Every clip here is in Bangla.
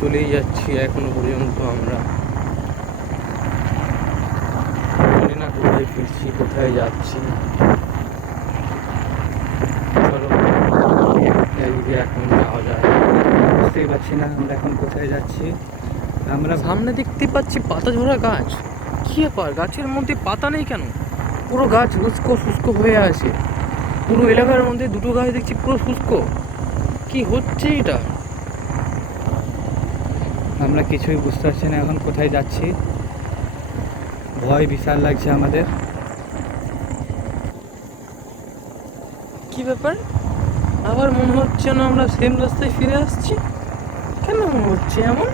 চলেই যাচ্ছি এখনো পর্যন্ত আমরা জানি না কোথায় ফিরছি, কোথায় যাচ্ছি। চলো এদিকে এখন যাওয়া যায়। বুঝতেই পারছি না আমরা এখন কোথায় যাচ্ছি। আমরা সামনে দেখতে পাচ্ছি পাতা ঝরা গাছ। কি ব্যাপার, গাছের মধ্যে পাতা নেই কেন? পুরো গাছ শুষ্ক শুষ্ক হয়ে আছে। পুরো এলাকার মধ্যে দুটো গাছ দেখছি পুরো শুষ্ক। কি হচ্ছে এটা? আমরা কিছুই বুঝতে পারছি না এখন কোথায় যাচ্ছি। ভয় বিশাল লাগছে আমাদের। কি ব্যাপার, আবার মনে হচ্ছে না আমরা সেম রাস্তায় ফিরে আসছি। কেন মনে হচ্ছে এমন?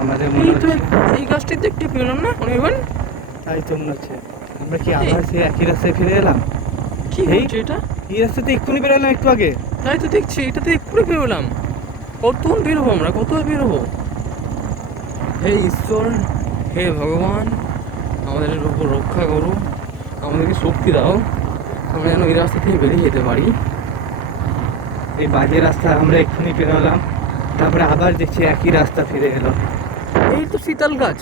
আমাদের এই মনে তো হচ্ছে এই গাছটি দেখতে পেলাম না অনির্বাণ। তাই তো মনে হচ্ছে আমরা কি আবার সেই একই রাস্তায় ফিরে এলাম। কি এই হচ্ছে এটা? এই রাস্তাতে এক্ষুনি বেরোলাম একটু আগে। তাই তো দেখছি, এটাতে এক্ষুনি বেরোলাম। কতক্ষণ বেরোবো আমরা, কত বেরোবো? হে ঈশ্বর, হে ভগবান, আমাদের উপর রক্ষা করো, আমাদেরকে শক্তি দাও, আমরা যেন এই রাস্তা থেকে বেরিয়ে যেতে পারি। এই বাজে রাস্তা আমরা এক্ষুনি বেরোলাম, তারপরে আবার দেখছি একই রাস্তা ফিরে এলাম। এই তো শীতল গাছ,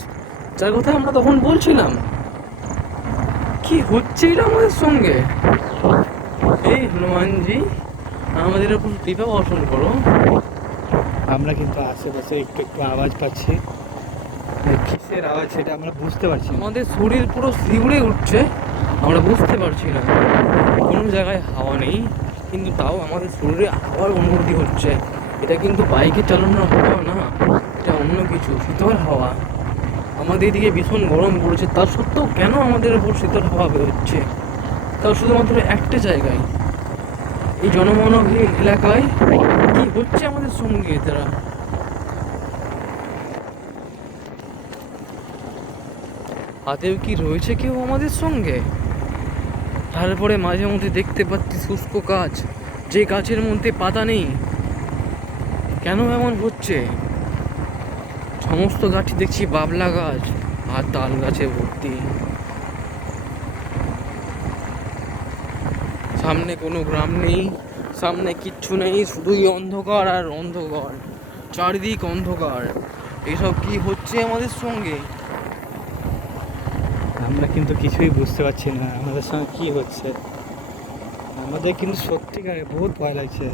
যার কথা আমরা তখন বলছিলাম। কি হচ্ছে এটা আমাদের সঙ্গে? এই হনুমানজি, আমাদের উপর কৃপা বর্ষণ করো। আমরা কিন্তু আশেপাশে একটু একটু আওয়াজ পাচ্ছি। কিসের আওয়াজ সেটা আমরা বুঝতে পারছি না। আমাদের শরীর পুরো শিউরে উঠছে, আমরা বুঝতে পারছি না। কোনো জায়গায় হাওয়া নেই, কিন্তু তাও আমাদের শরীরে হাওয়ার অনুভূতি হচ্ছে। এটা কিন্তু বাইকে চালানোর হাওয়া না, এটা অন্য কিছু, শীতল হাওয়া। আমাদের এদিকে ভীষণ গরম পড়েছে, তার সত্ত্বেও কেন আমাদের উপর শীতল হাওয়া বেরোচ্ছে? তাও শুধুমাত্র একটা জায়গায়, এই জনমানবহীন এলাকায়। কি হচ্ছে আমাদের সঙ্গে তারা? আদেও কি রয়েছে কেউ আমাদের সঙ্গে? তারপরে মাঝে মধ্যে দেখতে পাচ্ছি শুষ্ক গাছ, যে গাছের মধ্যে পাতা নেই। কেন এমন হচ্ছে? সমস্ত গাছই দেখছি বাবলা গাছ আর তাল গাছে ভর্তি। সামনে কোনো গ্রাম নেই, সামনে কিচ্ছু নেই, শুধুই অন্ধকার আর অন্ধকার, চারিদিক অন্ধকার। এসব কি হচ্ছে আমাদের সঙ্গে? আমরা কিন্তু কিছুই বুঝতে পারছি না আমাদের সঙ্গে কি হচ্ছে। আমাদের কিন্তু সত্যিকারে বহুত ভয় লাগছে।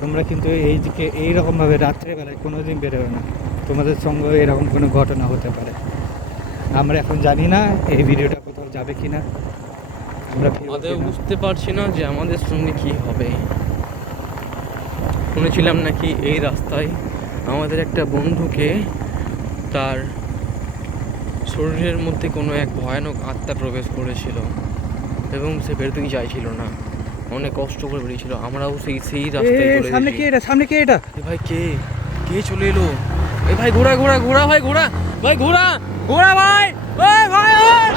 তোমরা কিন্তু এই দিকে এইরকমভাবে রাত্রেবেলায় কোনো দিন বেরোবে না, তোমাদের সঙ্গে এরকম কোনো ঘটনা হতে পারে। আমরা এখন জানি না এই ভিডিওটা কোথাও যাবে কি না, আমরা আদেও বুঝতে পারছি না যে আমাদের সঙ্গে কি হবে। শুনেছিলাম নাকি এই রাস্তায় আমাদের একটা বন্ধুকে তার শরীরের মধ্যে কোনো এক ভয়ানক আত্মা প্রবেশ করেছিল এবং সে বেরোতেই চাইছিল না, অনেক কষ্ট করে বেরিয়েছিল। আমরাও সেই রাস্তায় চলে সামনে কে গেছি। এটা, সামনে কে এটা? এ ভাই কে কে চলে এলো? এ ভাই ঘোড়া ঘোড়া ঘোড়া, ভাই ঘোড়া, ভাই ঘোড়া ঘোড়া, ভাই ওই ভাই ভাই